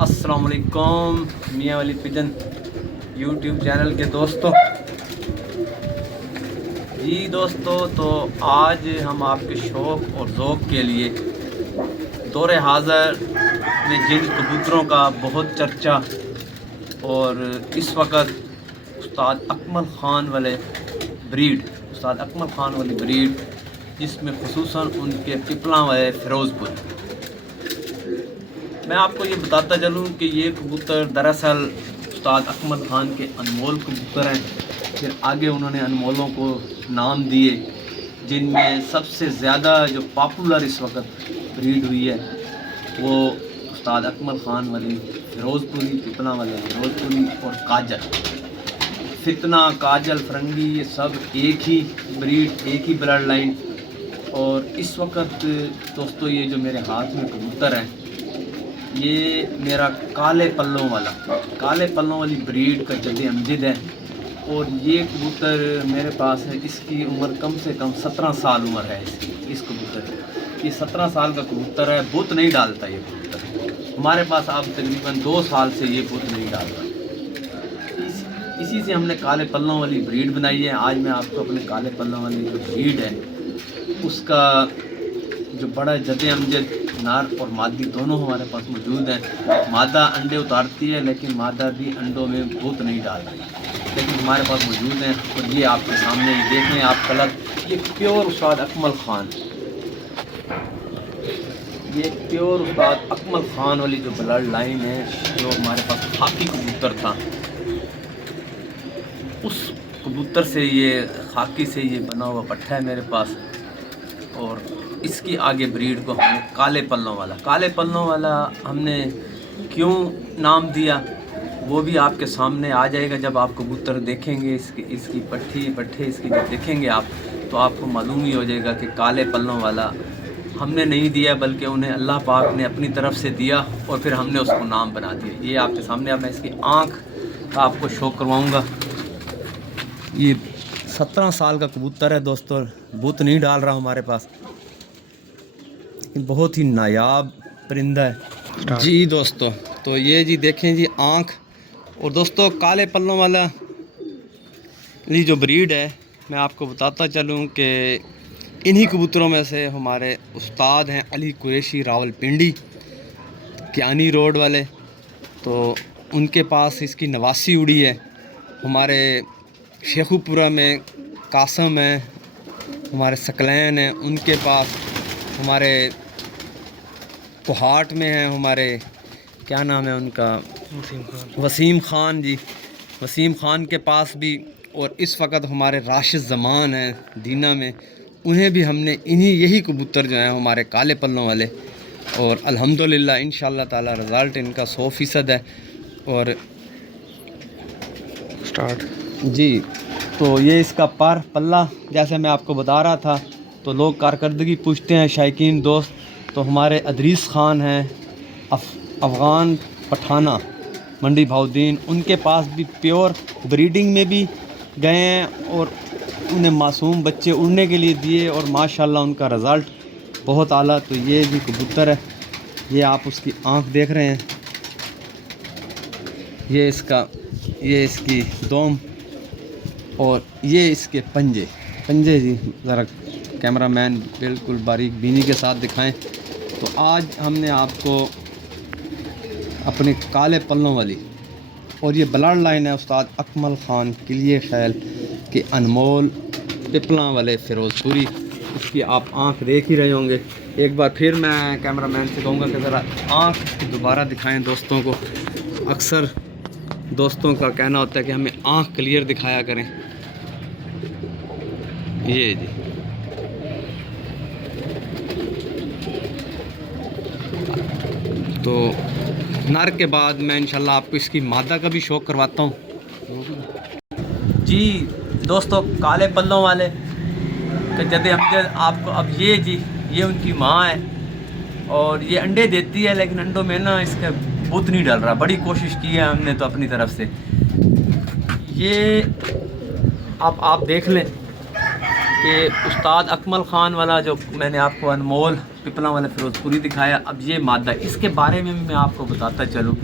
अस्सलाम वालेकुम मियाँ वाली पिजन यूट्यूब चैनल के दोस्तों। जी दोस्तों, तो आज हम आपके शौक़ और ज़ौक़ के लिए दौरे हाज़र में जिन कबूतरों का बहुत चर्चा और इस वक्त उस्ताद अकमल ख़ान वाले ब्रीड जिसमें ख़ुसूसन उनके पिपला वाले फ़िरोज़पुर, मैं आपको ये बताता चलूँ कि ये कबूतर दरअसल उस्ताद अकमल ख़ान के अनमोल कबूतर हैं। फिर आगे उन्होंने अनमोलों को नाम दिए, जिनमें सबसे ज़्यादा जो पॉपुलर इस वक्त ब्रीड हुई है वो उस्ताद अकमल ख़ान वाली फ़िरोज़पुरी, पिपला वाले फ़िरोज़पुरी और काजल। फितना, काजल, फरंगी, ये सब एक ही ब्रीड, एक ही ब्लड लाइन। और इस वक्त दोस्तों ये जो मेरे हाथ में कबूतर हैं, ये मेरा काले पल्लों वाली ब्रीड का जद अमजद है। और ये कबूतर मेरे पास है, इसकी उम्र कम से कम 17 साल उम्र है इस कबूतर की। ये 17 साल का कबूतर है, बुत नहीं डालता ये कबूतर हमारे पास। अब तकरीबन 2 साल से ये बुत नहीं डालता। इसी से हमने काले पल्लों वाली ब्रीड बनाई है। आज मैं आपको अपने काले पल्लों वाली जो ब्रीड है उसका जो बड़ा जद अमजद नार और मादी दोनों हमारे पास मौजूद हैं। मादा अंडे उतारती है, लेकिन मादा भी अंडों में भूत नहीं डाल रही, लेकिन हमारे पास मौजूद हैं। और ये आपके सामने देखें आप कलर, ये प्योर उस्ताद अकमल ख़ान, ये प्योर उस्ताद अकमल ख़ान वाली जो ब्लड लाइन है, जो हमारे पास खाकी कबूतर था, उस कबूतर से ये खाकी से ये बना हुआ पट्ठा है मेरे पास। और इसकी आगे ब्रीड को हमने काले पल्लों वाला हमने क्यों नाम दिया वो भी आपके सामने आ जाएगा जब आप कबूतर देखेंगे। इसकी पट्ठे इसकी जब देखेंगे आप, तो आपको मालूम ही हो जाएगा कि काले पल्लों वाला हमने नहीं दिया, बल्कि उन्हें अल्लाह पाक ने अपनी तरफ से दिया और फिर हमने उसको नाम बना दिया। ये आपके सामने, अब मैं इसकी आँख का आपको शो करवाऊँगा। ये 17 साल का कबूतर है दोस्तों, बुत नहीं डाल रहा हमारे पास, बहुत ही नायाब परिंदा है। जी दोस्तों, तो ये जी देखें जी आँख। और दोस्तों काले पल्लों वाला ये जो ब्रीड है, मैं आपको बताता चलूँ कि इन्हीं कबूतरों में से हमारे उस्ताद हैं अली कुरैशी रावलपिंडी, कियानी रोड वाले। तो उनके पास इसकी नवासी उड़ी है। हमारे शेखुपुरा में कासम है, हमारे सकलैन है उनके पास, हमारे कोहाट में है हमारे, क्या नाम है उनका, वसीम ख़ान जी, वसीम ख़ान के पास भी। और इस वक्त हमारे राशिद ज़मान हैं दीना में, उन्हें भी हमने यही कबूतर जो हैं हमारे काले पल्लों वाले। और अल्हम्दुलिल्लाह इंशाअल्लाह ताला रिज़ल्ट इनका 100% है। और स्टार्ट जी, तो ये इसका पल्ला जैसे मैं आपको बता रहा था। तो लोग कारकर्दगी पूछते हैं शायकीन दोस्त, तो हमारे अदरीस ख़ान हैं अफ़गान पठाना मंडी भाउद्दीन, उनके पास भी प्योर ब्रीडिंग में भी गए हैं और उन्हें मासूम बच्चे उड़ने के लिए दिए और माशाल्लाह उनका रिज़ल्ट बहुत आला। तो ये भी कबूतर है, ये आप उसकी आँख देख रहे हैं, ये इसकी दोम और ये इसके पंजे जी, ज़रा कैमरामैन बिल्कुल बारीक बीनी के साथ दिखाएं। तो आज हमने आपको अपने काले पल्लों वाली, और ये ब्लड लाइन है उस्ताद अकमल ख़ान किलिए खैल के अनमोल पिपला वाले फ़िरोज़पुरी, उसकी आप आँख देख ही रहे होंगे। एक बार फिर मैं कैमरामैन से कहूँगा कि ज़रा आँख दोबारा दिखाएं दोस्तों को। अक्सर दोस्तों का कहना होता है कि हमें आँख क्लियर दिखाया करें। ये जी, तो नर के बाद मैं इंशाल्लाह आपको इसकी मादा का भी शौक़ करवाता हूँ। जी दोस्तों, काले पल्लों वाले का जद अमजद आपको, अब ये जी ये उनकी माँ है और ये अंडे देती है, लेकिन अंडों में ना इसका बुत नहीं डल रहा। बड़ी कोशिश की है हमने तो अपनी तरफ से। ये आप देख लें, कि उस्ताद अकमल ख़ान वाला जो मैंने आपको अनमोल पिपला वाला फ़िरोज़पुरी दिखाया, अब ये मादा, इसके बारे में मैं आपको बताता चलूँ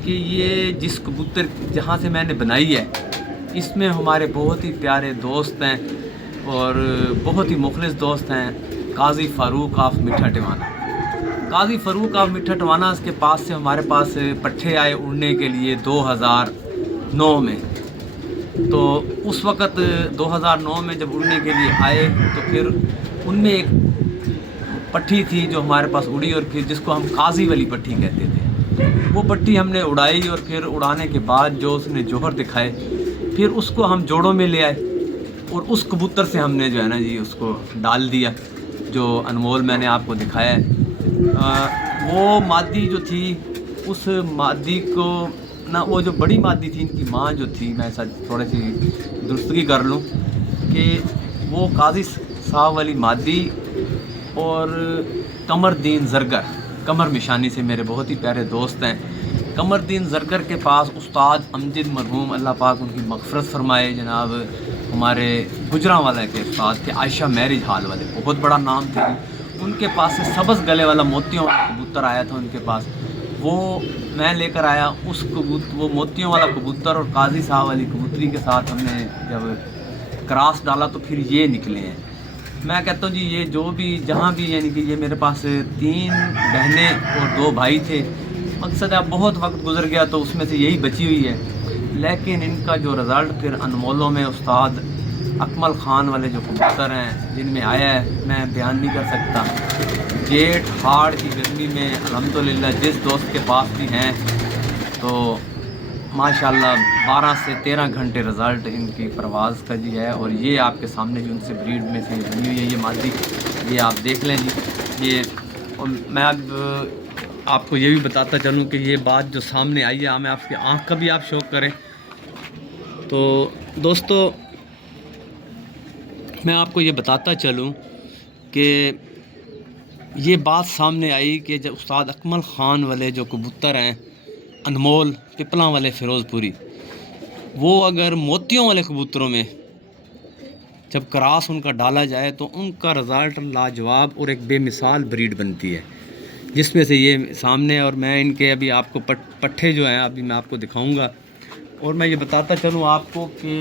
कि ये जिस कबूतर जहाँ से मैंने बनाई है, इसमें हमारे बहुत ही प्यारे दोस्त हैं और बहुत ही मुखलिस दोस्त हैं। काजी फ़ारूक ऑफ मिठा टिवाना, काजी फ़ारूक ऑफ मिठा टिवाना के पास से हमारे पास पट्ठे आए उड़ने के लिए 2009 में। तो उस वक़्त 2009 में जब उड़ने के लिए आए तो फिर उनमें एक पट्टी थी जो हमारे पास उड़ी, और फिर जिसको हम काजी वाली पट्टी कहते थे, वो पट्टी हमने उड़ाई और फिर उड़ाने के बाद जो उसने जौहर दिखाए, फिर उसको हम जोड़ों में ले आए और उस कबूतर से हमने जो है ना जी उसको डाल दिया, जो अनमोल मैंने आपको दिखाया है। वो मादी जो थी, उस मादी को ना, वो जो बड़ी मादी थी, इनकी माँ जो थी, मैं ऐसा थोड़ी सी दुरुस्तगी कर लूँ कि वो काजी साहब वाली मादी और कमरदीन ज़रगर, कमर मिशानी से मेरे बहुत ही प्यारे दोस्त हैं। कमरदीन ज़रगर के पास उस्ताद अमजद मरहूम, अल्लाह पाक उनकी मग़फ़िरत फ़रमाए, जनाब हमारे गुजरांवाला के उस्ताद थे, आयशा मैरिज हाल वाले, बहुत बड़ा नाम थे उनके पास से। सब्ज़ गले वाला मोतियों वाला कबूतर आया था उनके पास, वो मैं लेकर आया। उस वो मोतियों वाला कबूतर और काजी साहब वाली कबूतरी के साथ हमने जब क्रॉस डाला तो फिर ये निकले हैं। मैं कहता हूँ जी, ये जो भी जहाँ भी, यानी कि ये मेरे पास 3 बहनें और 2 भाई थे। मकसद है, बहुत वक्त गुजर गया तो उसमें से यही बची हुई है, लेकिन इनका जो रिज़ल्ट फिर अनमोलों में उस्ताद अकमल ख़ान वाले जो कबूतर हैं जिनमें आया है, मैं बयान नहीं कर सकता। जेठ हाड़ की गर्मी में अल्हम्दुलिल्लाह जिस दोस्त के पास भी हैं तो माशाल्लाह 12 से 13 घंटे रिज़ल्ट इनकी परवाज़ का जी है। और ये आपके सामने जो उनसे ब्रीड में से बनी हुई है ये मादी, ये आप देख लें जी। ये, और मैं अब आपको ये भी बताता चलूँ कि ये बात जो सामने आई है, मैं आपकी आँख का भी आप शौक़ करें। तो दोस्तों, मैं आपको ये बताता चलूँ कि ये बात सामने आई कि जब उस्ताद अकमल ख़ान वाले जो कबूतर हैं अनमोल पिपला वाले फ़िरोज़पुरी, वो अगर मोतियों वाले कबूतरों में जब क्रॉस उनका डाला जाए तो उनका रिज़ल्ट लाजवाब और एक बेमिसाल ब्रीड बनती है, जिसमें से ये सामने। और मैं इनके अभी आपको पट्ठे जो हैं अभी मैं आपको दिखाऊंगा। और मैं ये बताता चलूँ आपको कि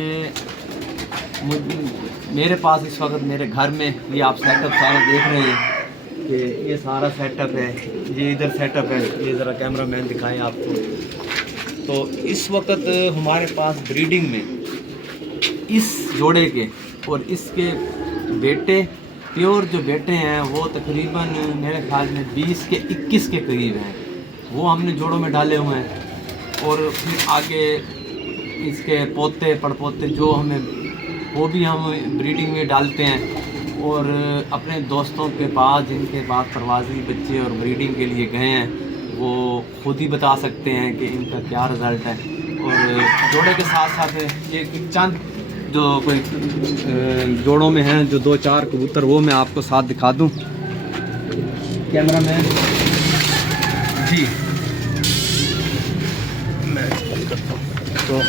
मेरे पास इस वक्त मेरे घर में ये आप सेटअप सारा देख रहे हैं कि ये सारा सेटअप है, ये इधर सेटअप है, ये ज़रा कैमरा मैन दिखाएँ आपको। तो इस वक्त हमारे पास ब्रीडिंग में इस जोड़े के और इसके बेटे, प्योर जो बेटे हैं, वो तकरीबन मेरे ख्याल में 20 के 21 के करीब हैं, वो हमने जोड़ों में डाले हुए हैं। और फिर आगे इसके पोते पड़पोते जो हमें, वो भी हम ब्रीडिंग में डालते हैं। और अपने दोस्तों के पास जिनके पास परवाज़ी बच्चे और ब्रीडिंग के लिए गए हैं, वो खुद ही बता सकते हैं कि इनका क्या रिज़ल्ट है। और जोड़े के साथ साथ ये चंद जो कोई जोड़ों में हैं, जो 2-4 कबूतर, वो मैं आपको साथ दिखा दूं। कैमरा मैन जी, मैं करता हूँ। तो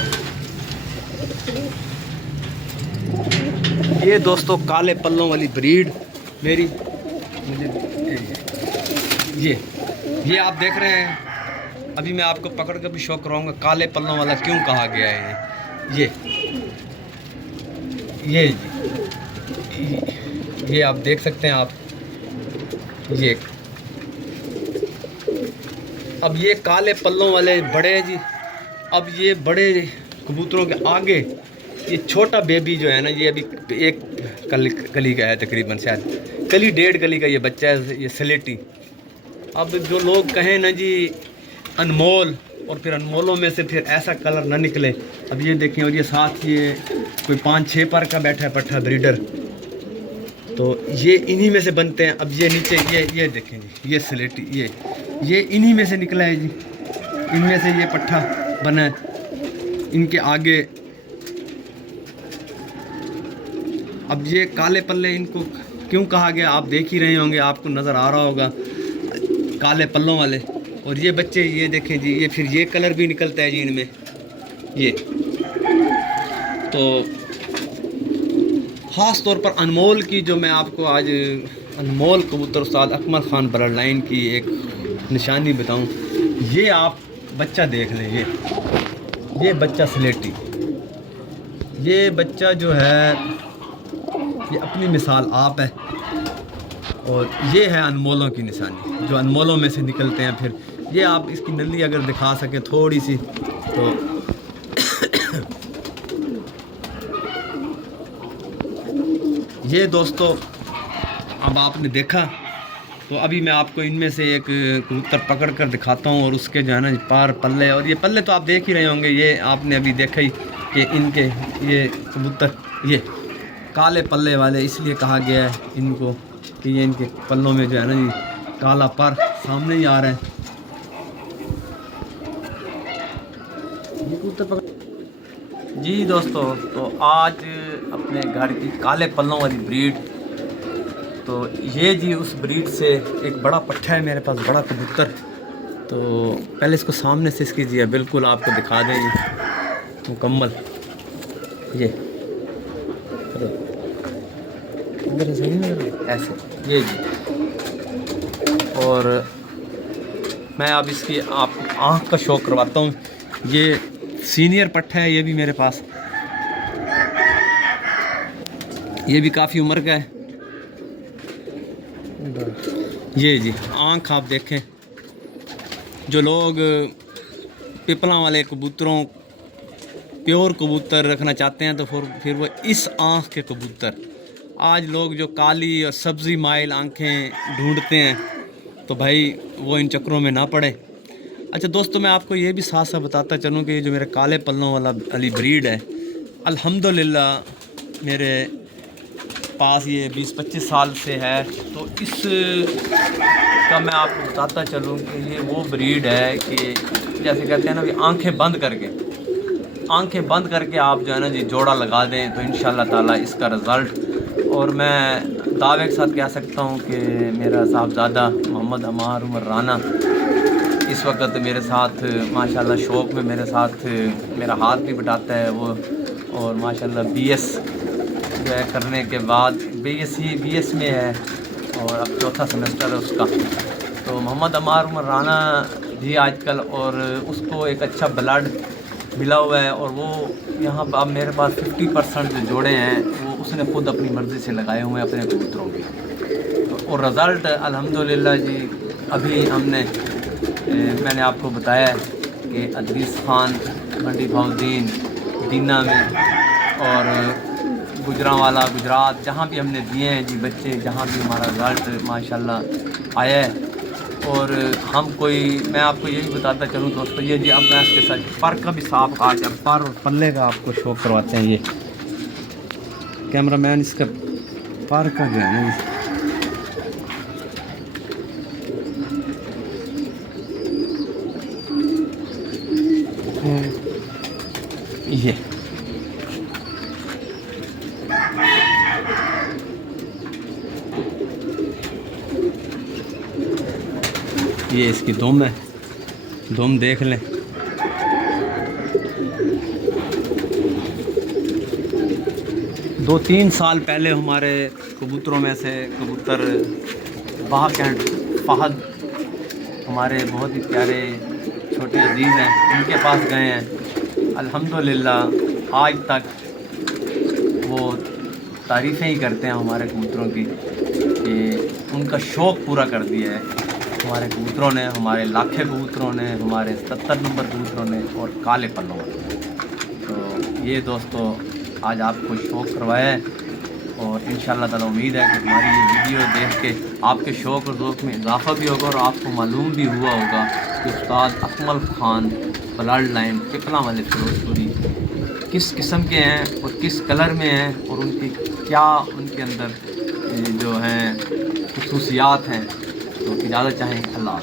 ये दोस्तों काले पल्लों वाली ब्रीड मेरी, ये आप देख रहे हैं। अभी मैं आपको पकड़ कर भी शौक कराऊंगा काले पल्लों वाला क्यों कहा गया है। ये आप देख सकते हैं आप, ये अब ये काले पल्लों वाले बड़े हैं जी। अब ये बड़े कबूतरों के आगे ये छोटा बेबी जो है ना, ये अभी 1 कली का है तकरीबन, शायद कली 1.5 कली का ये बच्चा है, ये स्लेटी। अब जो लोग कहें ना जी अनमोल, और फिर अनमोलों में से फिर ऐसा कलर ना निकले। अब ये देखें, और ये साथ ये कोई 5-6 पर का बैठा है पट्ठा ब्रीडर, तो ये इन्हीं में से बनते हैं। अब ये नीचे ये देखें जी, ये स्लेटी, ये इन्हीं में से निकला है जी, इनमें से ये पट्ठा बना है। इनके आगे अब ये काले पल्ले इनको क्यों कहा गया, आप देख ही रहे होंगे, आपको नज़र आ रहा होगा काले पल्लों वाले। और ये बच्चे ये देखें जी, ये फिर ये कलर भी निकलता है जी इनमें। ये तो ख़ास तौर पर अनमोल की जो मैं आपको आज अनमोल कबूतर उस्ताद अकमल ख़ान ब्लड लाइन की एक निशानी बताऊं। ये आप बच्चा देख लें, ये बच्चा स्लेटी, ये बच्चा जो है ये अपनी मिसाल आप है, और ये है अनमोलों की निशानी जो अनमोलों में से निकलते हैं। फिर ये आप इसकी नली अगर दिखा सकें थोड़ी सी तो ये दोस्तों अब आपने देखा, तो अभी मैं आपको इनमें से एक कबूतर पकड़ कर दिखाता हूँ और उसके जो है ना पार पल्ले, और ये पल्ले तो आप देख ही रहे होंगे, ये आपने अभी देखा ही कि इनके ये कबूतर ये काले पल्ले वाले इसलिए कहा गया है इनको कि ये इनके पल्लों में जो है ना जी काला पर सामने ही आ रहा है। ये कबूतर पकड़ जी दोस्तों, तो आज अपने घर की काले पल्लों वाली ब्रीड, तो ये जी उस ब्रीड से एक बड़ा पट्ठा है मेरे पास, बड़ा कबूतर। तो पहले इसको सामने से इसकी जी बिल्कुल आपको दिखा दें ये मुकम्मल, ये इधर सही नहीं ऐसे ये जी। और मैं अब इसकी आप आँख का शौक करवाता हूँ। ये सीनियर पट्ठा है, ये भी मेरे पास, ये भी काफ़ी उम्र का है। ये जी आँख आप देखें, जो लोग पिपला वाले कबूतरों प्योर कबूतर रखना चाहते हैं तो फिर वो इस आँख के कबूतर, आज लोग जो काली और सब्ज़ी माइल आँखें ढूंढते हैं तो भाई वो इन चक्रों में ना पड़े। अच्छा दोस्तों, मैं आपको ये भी साथ साथ बताता चलूँ कि ये जो मेरे काले पल्लों वाली ब्रीड है, अल्हम्दुलिल्लाह मेरे पास ये 20-25 साल से है। तो इस का मैं आपको बताता चलूँ कि ये वो ब्रीड है कि जैसे कहते हैं ना, भी आंखें बंद करके आप जो है ना जी जोड़ा लगा दें तो इंशाल्लाह ताला इसका रिज़ल्ट, और मैं दावे के साथ कह सकता हूँ कि मेरा साहबजादा मोहम्मद अमार उमर राना इस वक्त मेरे साथ माशाल्लाह शौक़ में मेरे साथ मेरा हाथ भी बटाता है वो, और माशाल्लाह BS जो है करने के बाद BS में है और अब चौथा सेमेस्टर है उसका। तो मोहम्मद अमार उमर राना जी आजकल, और उसको एक अच्छा ब्लड मिला हुआ है, और वो यहाँ अब मेरे पास 50% जो जोड़े हैं वो उसने खुद अपनी मर्ज़ी से लगाए हुए हैं अपने कबूतरों के। तो और रिज़ल्ट अल्हम्दुलिल्लाह जी अभी मैंने आपको बताया कि अदरीस ख़ान, मंडी भाउद्दीन, दीना में और गुजरांवाला, गुजरात, जहाँ भी हमने दिए हैं जी बच्चे, जहाँ भी हमारा रिज़ल्ट माशाल्लाह आया है। और मैं आपको ये भी बताता चलूँ दोस्तों, ये जी अब मैं इसके साथ पर का भी साफ आज अब पर और पल्ले का आपको शो करवाते हैं। ये कैमरामैन इसका पर का जो है ना ये इसकी दुम है, दुम देख लें। दो तीन साल पहले हमारे कबूतरों में से कबूतर बाहक एंड फहद हमारे बहुत ही प्यारे छोटे अजीज़ हैं, उनके पास गए हैं। अल्हम्दुलिल्लाह आज तक वो तारीफ़ें ही करते हैं हमारे कबूतरों की कि उनका शौक़ पूरा कर दिया है हमारे कबूतरों ने, हमारे लाखे कबूतरों ने, हमारे 70 नंबर कबूतरों ने और काले पल्लों वाले। तो ये दोस्तों आज आपको शौक़ करवाया है, और इंशाअल्लाह ताला उम्मीद है कि हमारी ये वीडियो देख के आपके शौक़ और ज़ौक़ में इजाफ़ा भी होगा और आपको मालूम भी हुआ होगा कि उस्ताद अकमल ख़ान ब्लड लाइन पिपला वाले फिरोजपुरी किस किस्म के हैं और किस कलर में हैं, और उनकी क्या उनके अंदर जो हैं खुसूसियात हैं। तो इजाज़त चाहें, अल्लाह।